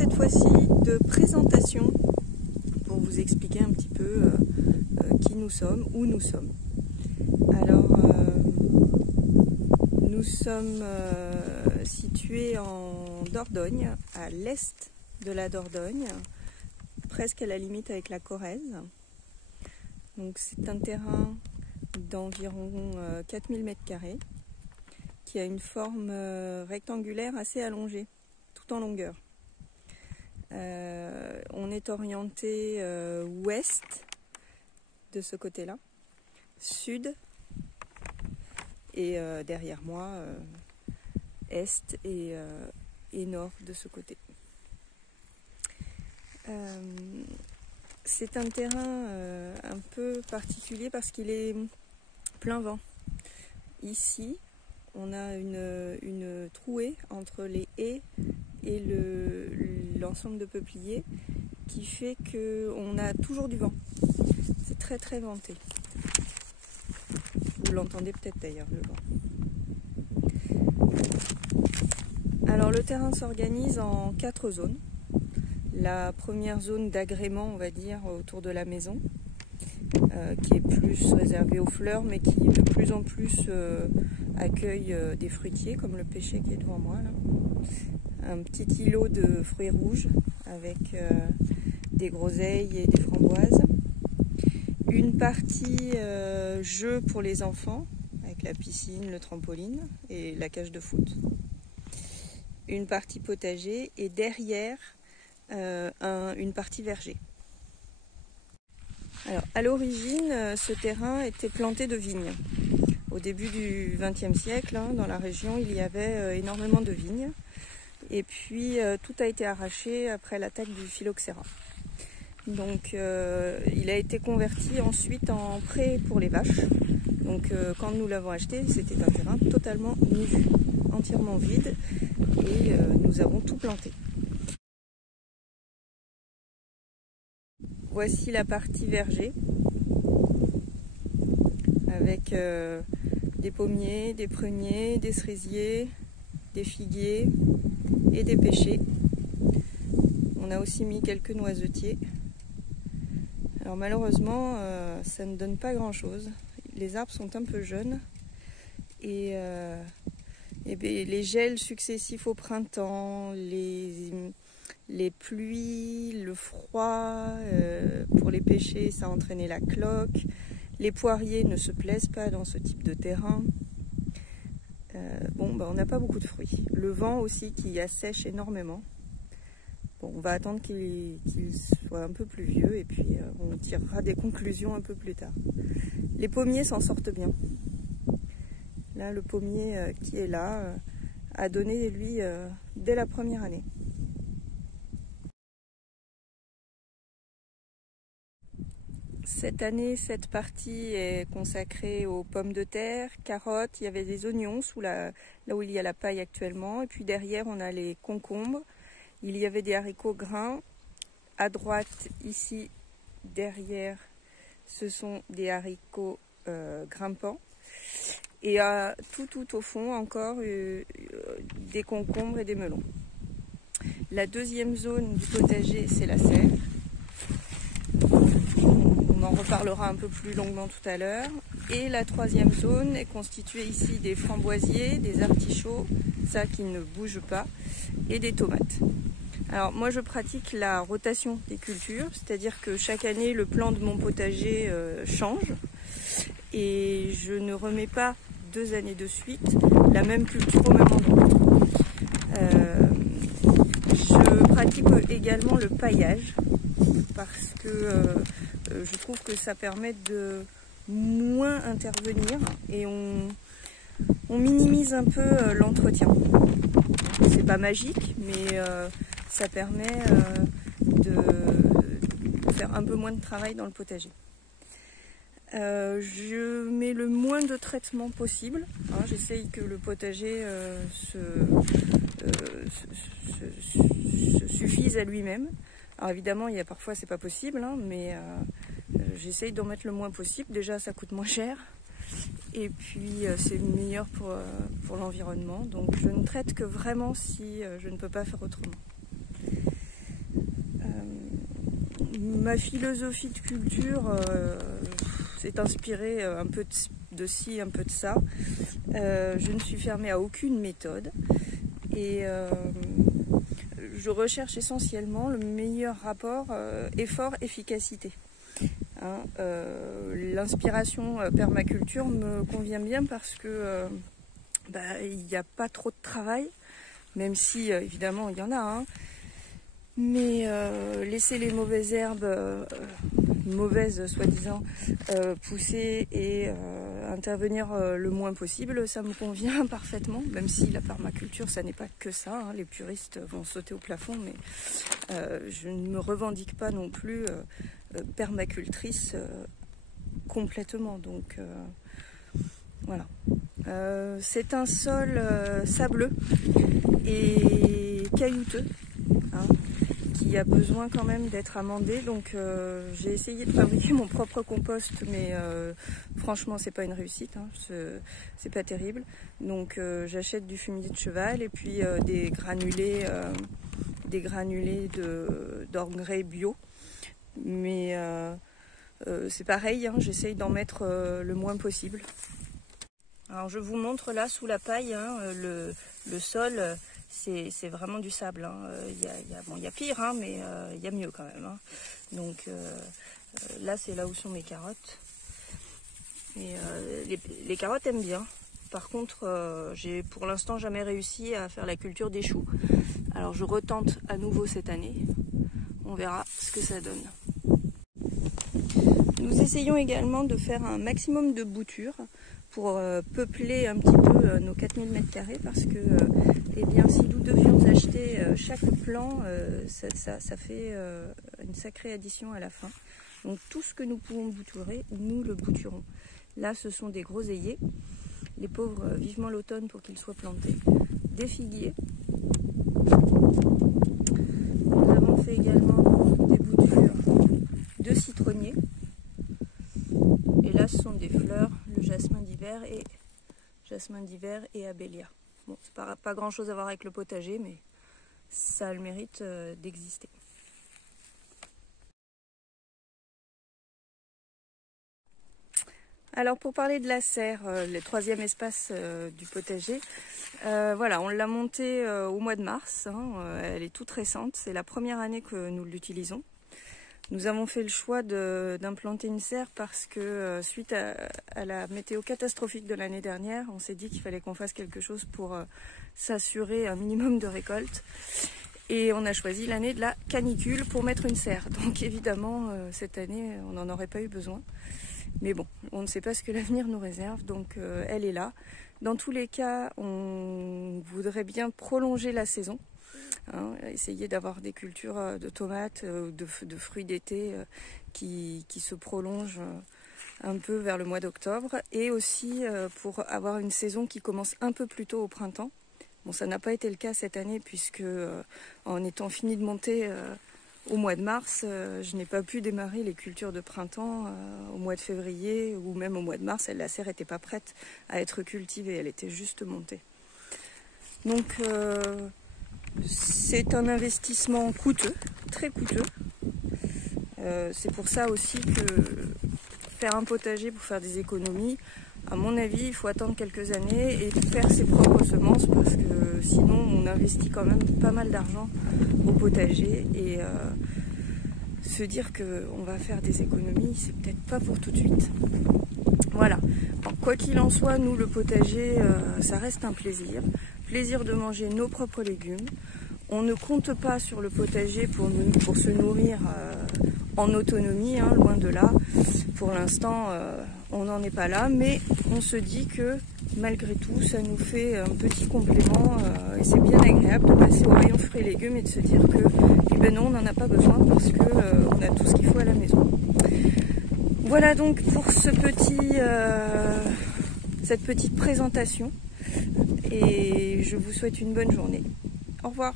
cette fois-ci de présentation pour vous expliquer un petit peu qui nous sommes, où nous sommes. Alors, nous sommes situés en Dordogne, à l'est de la Dordogne, presque à la limite avec la Corrèze. Donc c'est un terrain d'environ 4000 m² qui a une forme rectangulaire assez allongée, tout en longueur. On est orienté ouest de ce côté-là, sud, et derrière moi, est et nord de ce côté. C'est un terrain un peu particulier parce qu'il est plein vent. Ici, on a une trouée entre les haies et l'ensemble de peupliers qui fait qu'on a toujours du vent. C'est très très venté. Vous l'entendez peut-être d'ailleurs, le vent. Alors le terrain s'organise en 4 zones. La première zone d'agrément, on va dire, autour de la maison, qui est plus réservée aux fleurs, mais qui de plus en plus accueille des fruitiers, comme le pêcher qui est devant moi, là. Un petit îlot de fruits rouges avec des groseilles et des framboises. Une partie jeu pour les enfants, avec la piscine, le trampoline et la cage de foot. Une partie potager et derrière, une partie verger. Alors, à l'origine, ce terrain était planté de vignes. Au début du XXe siècle, hein, dans la région, il y avait énormément de vignes. Et puis, tout a été arraché après l'attaque du phylloxéra. Donc, il a été converti ensuite en pré pour les vaches. Donc, quand nous l'avons acheté, c'était un terrain totalement nu, entièrement vide. Et nous avons tout planté. Voici la partie verger, avec des pommiers, des pruniers, des cerisiers, des figuiers et des pêchers. On a aussi mis quelques noisetiers. Alors malheureusement, ça ne donne pas grand-chose. Les arbres sont un peu jeunes et les gels successifs au printemps, les pluies, le froid, pour les pêchers, ça a entraîné la cloque. Les poiriers ne se plaisent pas dans ce type de terrain. On n'a pas beaucoup de fruits. Le vent aussi qui assèche énormément. Bon, on va attendre qu'il soit un peu pluvieux et puis on tirera des conclusions un peu plus tard. Les pommiers s'en sortent bien. Là, le pommier qui est là a donné, lui, dès la première année. Cette année, cette partie est consacrée aux pommes de terre, carottes, il y avait des oignons là où il y a la paille actuellement. Et puis derrière, on a les concombres. Il y avait des haricots grains. À droite, ici, derrière, ce sont des haricots grimpants. Et tout au fond, encore, des concombres et des melons. La deuxième zone du potager, c'est la serre. On en reparlera un peu plus longuement tout à l'heure. Et la troisième zone est constituée ici des framboisiers, des artichauts, ça qui ne bouge pas, et des tomates. Alors moi je pratique la rotation des cultures, c'est-à-dire que chaque année le plan de mon potager change et je ne remets pas 2 années de suite la même culture au même endroit. Je pratique également le paillage parce que je trouve que ça permet de moins intervenir et on minimise un peu l'entretien. C'est pas magique, mais ça permet de faire un peu moins de travail dans le potager. Je mets le moins de traitement possible. Hein, j'essaye que le potager se suffise à lui-même. Alors évidemment, parfois c'est pas possible, hein, mais j'essaye d'en mettre le moins possible. Déjà, ça coûte moins cher. Et puis, c'est meilleur pour l'environnement. Donc, je ne traite que vraiment si je ne peux pas faire autrement. ma philosophie de culture s'est inspirée un peu de ci, un peu de ça. Je ne suis fermée à aucune méthode et je recherche essentiellement le meilleur rapport effort-efficacité. Hein, l'inspiration permaculture me convient bien parce que il n'y a pas trop de travail, même si évidemment il y en a, hein. Mais laisser les mauvaises herbes, mauvaises soi-disant, pousser et intervenir le moins possible, ça me convient parfaitement, même si la permaculture ça n'est pas que ça, hein. Les puristes vont sauter au plafond, mais je ne me revendique pas non plus permacultrice complètement, donc voilà. C'est un sol sableux et caillouteux, hein, qui a besoin quand même d'être amendé, donc j'ai essayé de fabriquer mon propre compost, mais franchement c'est pas une réussite, hein, c'est pas terrible, donc j'achète du fumier de cheval et puis des granulés d'engrais bio, mais c'est pareil, hein, j'essaye d'en mettre le moins possible. Alors je vous montre là sous la paille, hein, le sol, c'est vraiment du sable, hein. Il y a pire, hein, mais il y a mieux quand même, hein. Donc là c'est là où sont mes carottes. Et les carottes aiment bien. Par contre, j'ai pour l'instant jamais réussi à faire la culture des choux. Alors je retente à nouveau cette année. On verra ce que ça donne. Nous essayons également de faire un maximum de boutures pour peupler un petit peu nos 4000 m² parce que eh bien, si nous devions acheter chaque plant, ça fait une sacrée addition à la fin. Donc tout ce que nous pouvons bouturer, nous le bouturons. Là ce sont des groseilliers, les pauvres vivement l'automne pour qu'ils soient plantés, des figuiers. Nous avons fait également des boutures de citronniers. Et là, ce sont des fleurs, le jasmin d'hiver et abélia. Bon, c'est pas grand chose à voir avec le potager, mais ça a le mérite d'exister. Alors pour parler de la serre, le troisième espace du potager, voilà, on l'a montée au mois de mars, hein, elle est toute récente, c'est la première année que nous l'utilisons. Nous avons fait le choix d'implanter une serre parce que suite à la météo catastrophique de l'année dernière, on s'est dit qu'il fallait qu'on fasse quelque chose pour s'assurer un minimum de récolte. Et on a choisi l'année de la canicule pour mettre une serre. Donc évidemment, cette année, on n'en aurait pas eu besoin. Mais bon, on ne sait pas ce que l'avenir nous réserve, donc elle est là. Dans tous les cas, on voudrait bien prolonger la saison. Hein, essayer d'avoir des cultures de tomates, de fruits d'été qui se prolongent un peu vers le mois d'octobre, et aussi pour avoir une saison qui commence un peu plus tôt au printemps. Bon, ça n'a pas été le cas cette année puisque en étant fini de monter au mois de mars, je n'ai pas pu démarrer les cultures de printemps au mois de février ou même au mois de mars. La serre n'était pas prête à être cultivée, elle était juste montée. Donc c'est un investissement coûteux, très coûteux. C'est pour ça aussi que faire un potager pour faire des économies, à mon avis, il faut attendre quelques années et faire ses propres semences parce que sinon on investit quand même pas mal d'argent au potager et se dire qu'on va faire des économies, c'est peut-être pas pour tout de suite. Voilà. Alors, quoi qu'il en soit, nous le potager, ça reste un plaisir. Plaisir de manger nos propres légumes. On ne compte pas sur le potager pour se nourrir en autonomie, hein, loin de là. Pour l'instant, on n'en est pas là, mais on se dit que malgré tout, ça nous fait un petit complément et c'est bien agréable de passer au rayon fruits et légumes et de se dire que eh ben non, on n'en a pas besoin parce que on a tout ce qu'il faut à la maison. Voilà donc pour cette petite présentation et je vous souhaite une bonne journée. Au revoir.